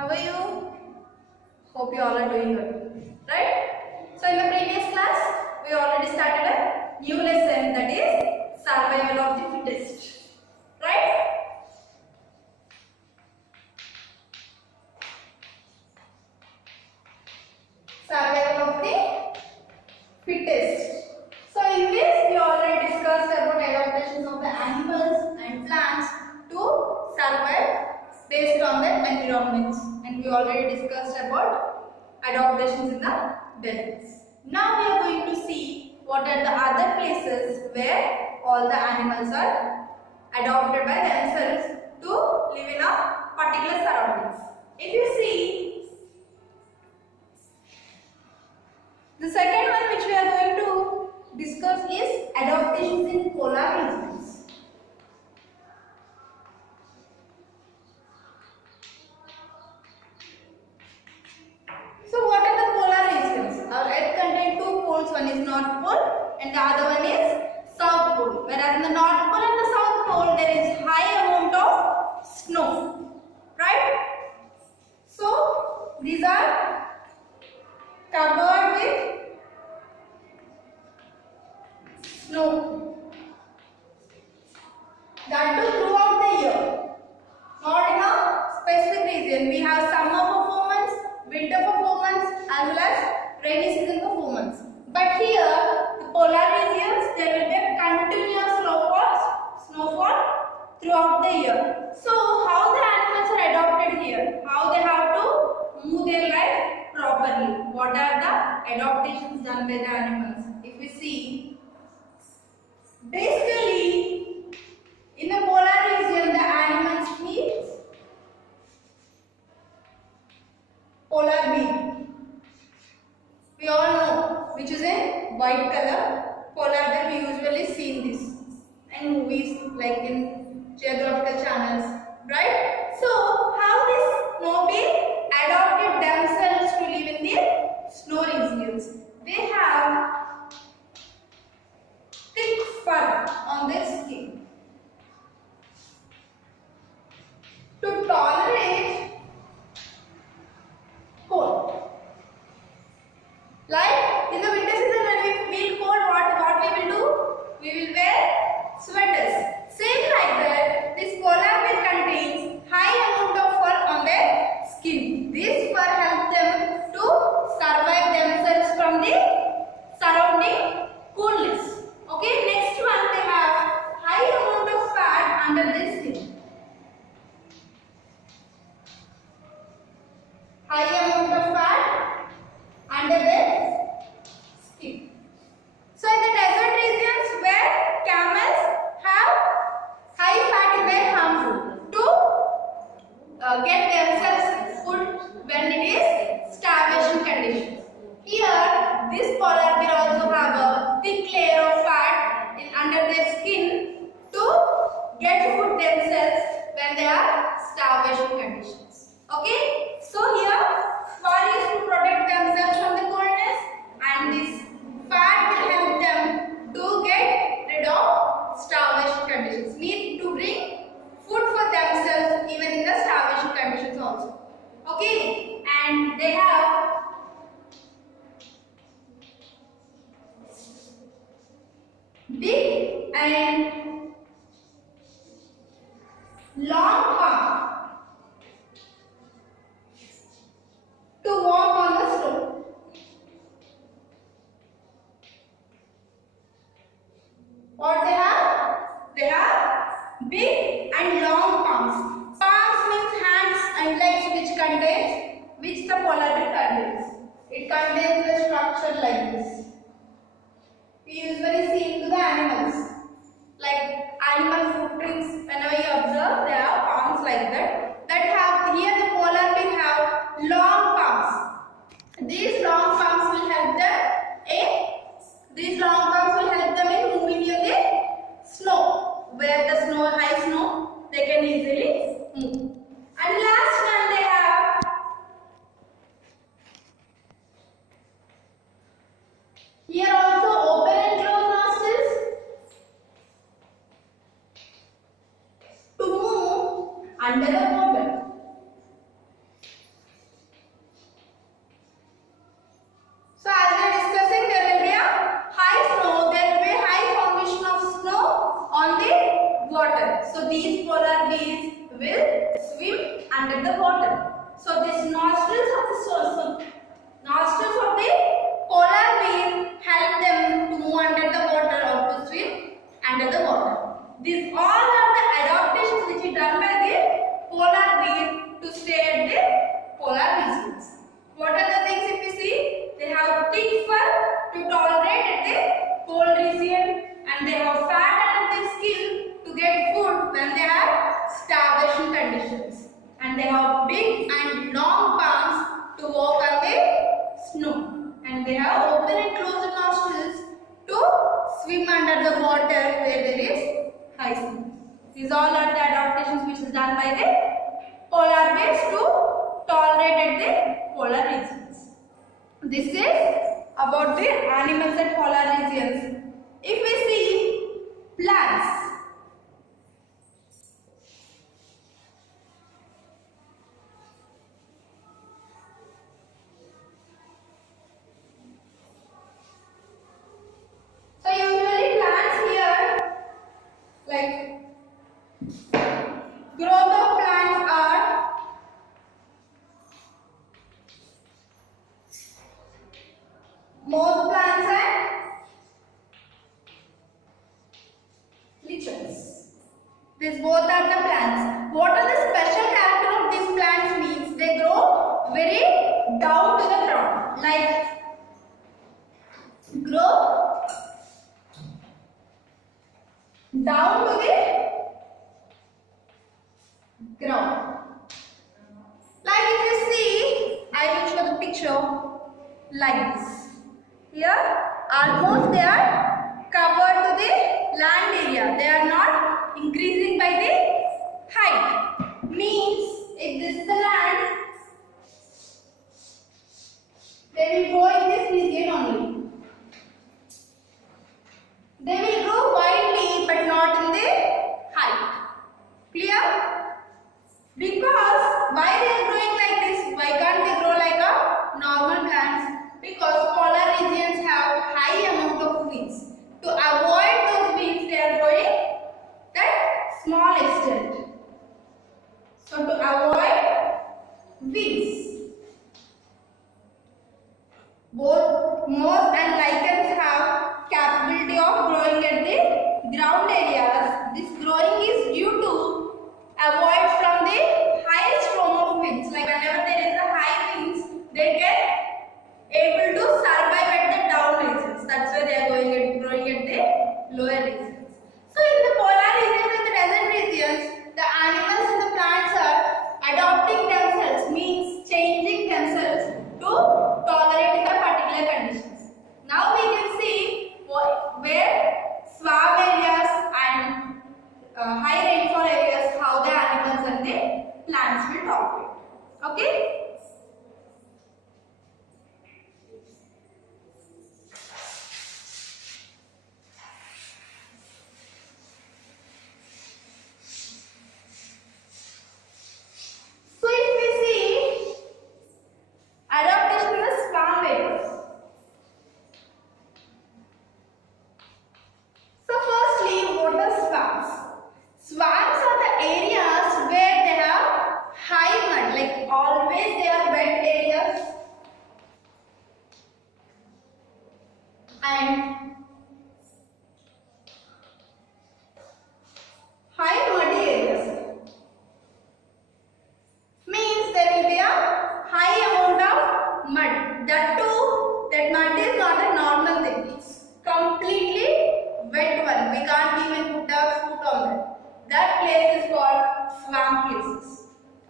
How are you? Hope you all are doing good, right? So in the previous class, we already started a new lesson, that is survival of the fittest, right? Survival of the fittest. So in this, we already discussed about adaptations of the animals and plants to survive based on their environments, and we already discussed about adaptations in the deserts. Now we are going to see what are the other places where all the animals are adopted by themselves to live in a particular surroundings. If you see, the second one which we are going to discuss is adaptations in polar regions. So what are the polar regions? Our earth contains two poles, one is North Pole and the other one is South Pole. Whereas in the North Pole and the South Pole there is high amount of snow, right? So these are covered with snow. That too throughout the year, not in a specific region. We have summer for 4 months, winter for 4 months, as well as rainy season for 4 months. But here, the polar regions, there will be a continuous snowfall throughout the year. So, how the animals are adapted here? How they have to move their life properly? What are the adaptations done by the animals? If we see, basically, in the polar region, the animals eat polar bear. We all know which is in white color. Polar bear, we usually see this in movies like in geographical channels, right? So, how this snow bear adapted themselves to live in the snow regions? They have thick fur on their skin to tolerate cold. Like in the winter season when we feel cold, what we will do? We will wear sweaters. Same like that, this polar bear contains high amount of fur on their skin. This fur helps them to survive themselves from the surrounding coolness. Okay, next one, they have high amount of fat under their skin. High amount of fat under their skin. So in the desert regions where camels have high fat is very harmful to get themselves food when it is starvation conditions. Here this polar bear also have a thick layer of fat under their skin to get food themselves when they are starvation conditions. Okay, so here fur is to protect themselves from the coldness, and this fat will help them to get rid of starvation conditions. Need to bring food for themselves even in the starvation conditions also. Okay, and they have big and long palm to walk on the snow. What they have? They have big and long palms. Palms means hands and legs which the polar bear contains. It contains the structure like this. We usually see into the animals. Like animal footprints, whenever you observe, they have palms like that. Here the polar bear have long palms. These long palms will help them in moving in the snow. Where the high snow, they can easily move. And last one they have here also open and close nostrils to move under the water. under the water. So these nostrils of the polar bear help them to move under the water or to swim under the water. These all are the adaptations which is done by the polar bear to stay at the polar regions. What are the things if you see? They have thick fur to tolerate at the cold region, and they have fat under their skin to get food when they have starvation conditions, and they have big and long palms to walk on the snow, and they have open and closed nostrils to swim under the water where there is high snow. These all are the adaptations which is done by the polar bears to tolerate at the polar regions. This is about the animals at polar regions. If we see plants, so usually plants here, like growth of plants are most plants and lichens. These both are the plants. What are the special character of these plants means? They grow very down to the ground. Like grow down to the ground. Like if you see, I will show the picture like this. Here, almost they are covered to the land area. They are not increasing by the height. Means if this is the land, they will grow in this region only. They will grow widely but not in the height. Clear? Because why they are growing like this? Why can't they grow like a normal plants? Because polar regions have high amount of winds. To avoid those winds, they are growing that small extent. So to avoid winds, both moss and lichens have capability of growing at the ground areas. This growing is due to avoid from the highest form of winds. Like whenever there is a high winds, they get able to survive at the down regions. That's why they are growing at the lower regions. So in the polar regions and the desert regions, the animals and the plants are adapting themselves, means changing themselves to tolerate the particular conditions. Now we can see where swamp areas and high rainfall areas, how the animals and the plants will tolerate. Okay? And high muddy areas means there will be a high amount of mud. That too, that mud is not a normal thing. It's completely wet one. We can't even put our foot on that. That place is called swamp places.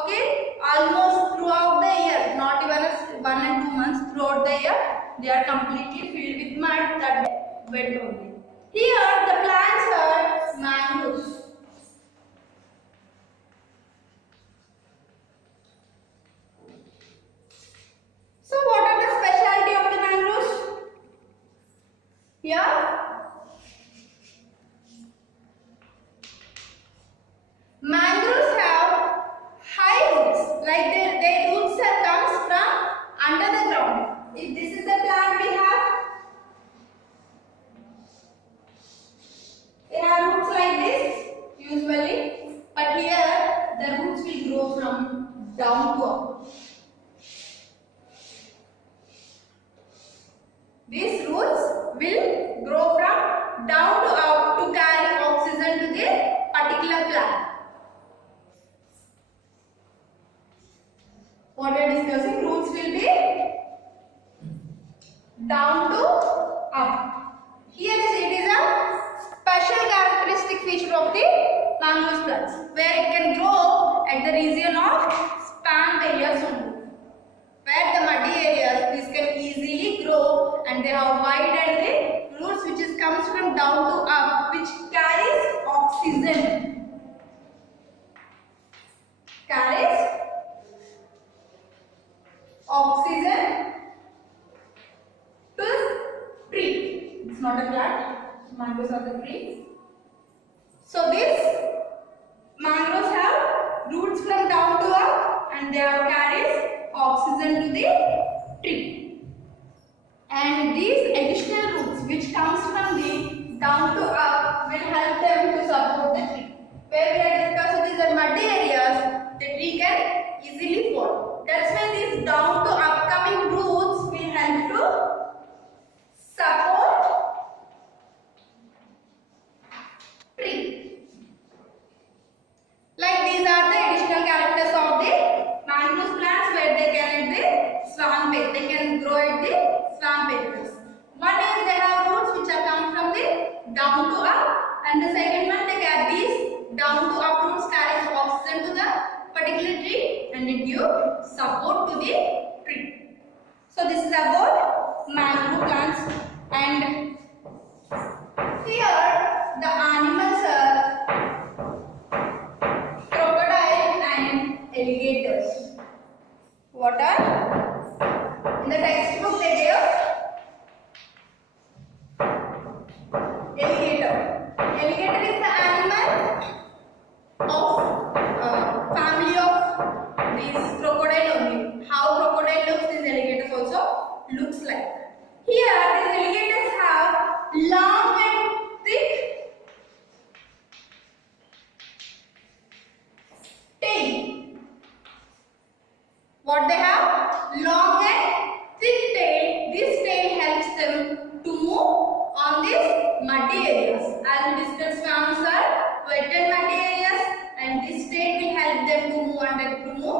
Okay? Almost throughout the year, not even 1 and 2 months, throughout the year, they are completely filled with mud, that wet only. Here the plants are mangroves. So what are the specialty of the mangroves? Here mangroves have high roots, like their roots comes from under the ground. If this is the plant we have roots like this usually, but here the roots will grow grow from down to up. These roots will grow from down to up to carry oxygen to the particular plant. What we are discussing, roots will be down to up. Here it is a special characteristic feature of the mangrove plants, where it can grow at the region of swamp areas only. Where the muddy areas, these can easily grow and they have wide and the roots which comes from down to up, which carries oxygen. Carries oxygen to tree. It's not a plant. Mangroves are the tree. So these mangroves have roots from down to up and they have carries oxygen to the tree. And these additional roots which comes from the down to up will help them to support the tree. Where we are discussing these are muddy areas, the tree can easily fall. That's why these down to upcoming roots will help to support tree. Like these are the additional characters of the mangrove plants, where they can at the swamp area. They can grow at the swamp areas. One is they have roots which are come from the down to up, and the second one they carry these down to up roots carries oxygen to the particular tree and it gives support to the tree. So this is about mangrove plants. And here the animals are crocodile and alligators. What are? In the textbook they gave alligator. Alligator is the animal of family of these crocodile only. How crocodile looks, these alligators also looks like. Here these alligators have long and thick tail. What they have? Long and thick tail. This tail helps them to move on these muddy areas. As we discussed, swamps are wet and muddy areas, and this tail will help them to move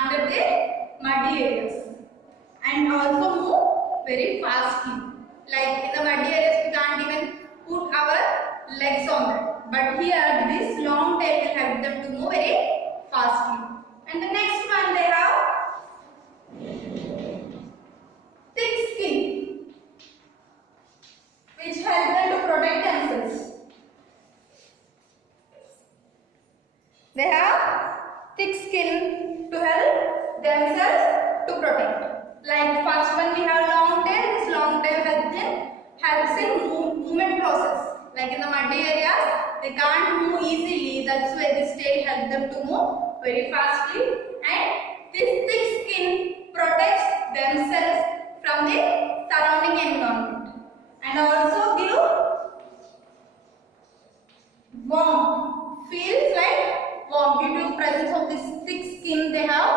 under the muddy areas, and also move very fastly. Like in the muddy areas, we can't even put our legs on that. But here, this long tail will help them to move very fastly. And the next one, they have thick skin, which help them to protect themselves. They have thick skin to help themselves to protect. Like first one we have long tail. This long tail helps in movement process. Like in the muddy areas, they can't move easily. That's why this tail helps them to move very fastly. And this thick skin protects themselves from the surrounding environment, and also give warm. Feels like warm due to presence of this thick skin. They have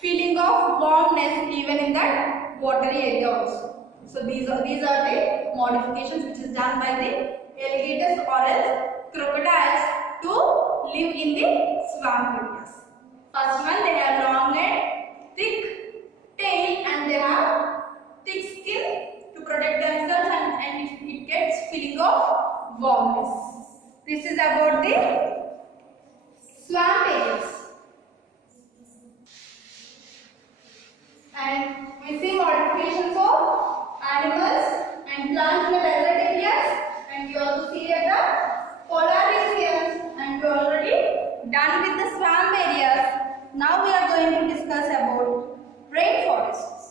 feeling of warmness even in that watery area also. So these are the modifications which is done by the alligators or else crocodiles to live in the swamp areas. First one, they have long and thick tail and they have thick skin to protect themselves, and it gets feeling of warmness. This is about the swamp areas. And we see modifications of animals and plants in the desert areas, and we also see at the polar regions, and we already done with the swamp areas. Now we are going to discuss about rainforests.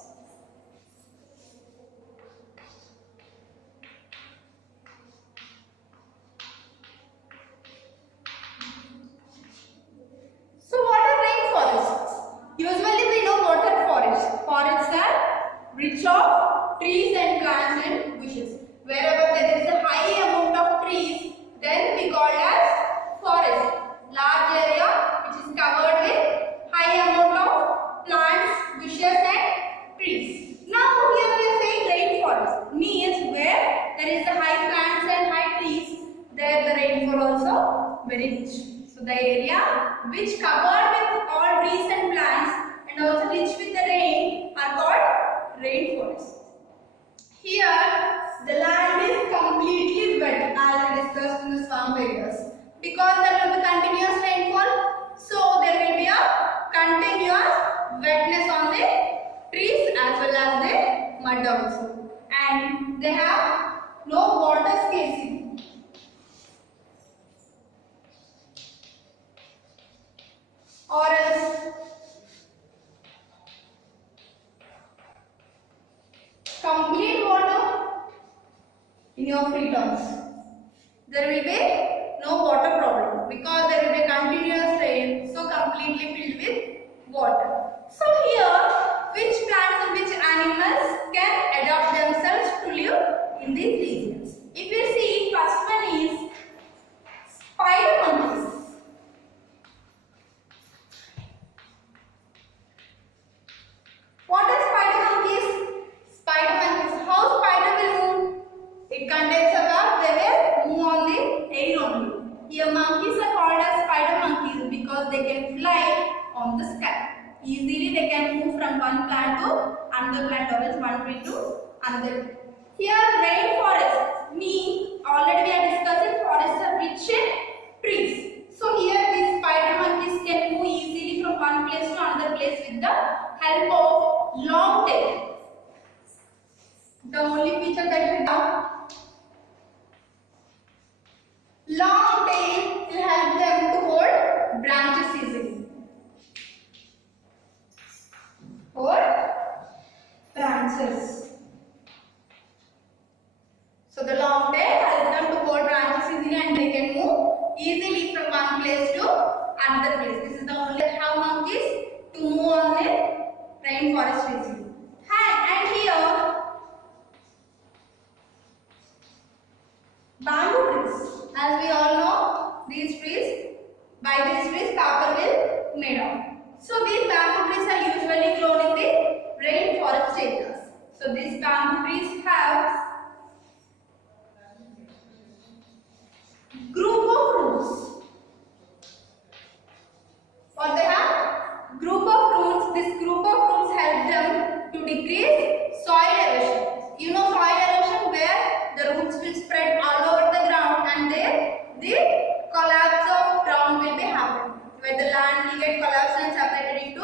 So what are rainforests? Usually we know water forests. Forests are rich of trees and plants and bushes. Wherever there is a high amount of trees, then we call as forest. Large area which is covered with mud also, and they have no water scarcity. Or else complete water in your free terms. There will be no water problem because there will be continuous rain, so completely filled with water. So here, which plants and which animals can adapt themselves to live in these regions? If you see, first one is spider monkeys. What are spider monkeys? Spider monkeys. How spider will move? It contains a web. They will move on the air only. Here monkeys are called as spider monkeys because they can fly on the sky. Easily they can move from one plant to another plant or else one tree to another tree. Here rainforests mean already we are discussing forests are rich in trees. So here these spider monkeys can move easily from one place to another place with the help of long tail. The only feature that we have, long tail will help them to hold branches easily. Hold branches. So the long tail helps them to hold branches easily and they can move easily from one place to another place. This is the only how monkeys to move on the rainforest easily. And here bamboo trees. As we all know, these trees, by these trees paper will made of. So these bamboo trees are usually grown in the rainforest areas. So these bamboo trees have group of roots. What they have? Group of roots. This group of roots help them to decrease soil erosion. You know soil erosion where the roots will spread all over the ground and there the collapse of ground will be happening. Where the land will get collapsed and separated into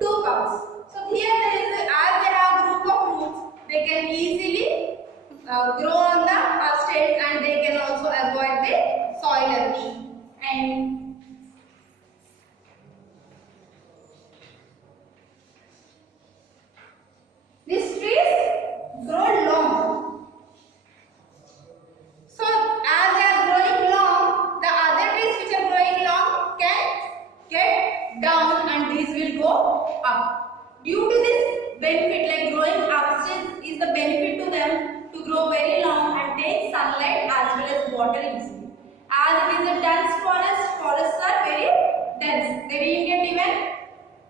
two parts. So here there is as they have group of roots, they can easily grow on the state and they can also avoid the soil erosion. And these trees grow long. So as they are growing long, the other trees which are growing long can get down and these will go up. Due to this benefit, like growing upstairs is the benefit to them to grow very long and take sunlight as well as water easily. As it is a dense forest, forests are very dense. They will get even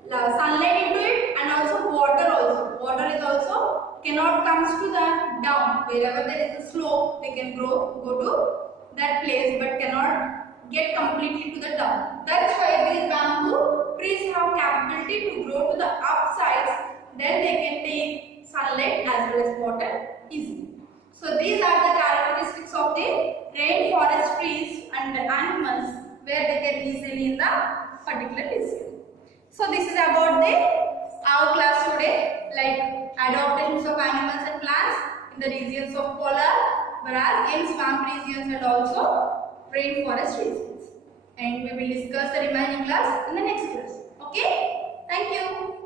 sunlight into it and also water also. Water is also cannot comes to the down. Wherever there is a slope, they can go to that place but cannot get completely to the down. That's why these bamboo trees have capability to grow to the upsides. Then they can take sunlight as well as water easily. So these are the characteristics of the rainforest trees and the animals where they can easily in the particular region. So this is about our class today, like adaptations of animals and plants in the regions of polar, whereas in swamp regions and also rainforest regions. And we will discuss the remaining class in the next class. Okay? Thank you.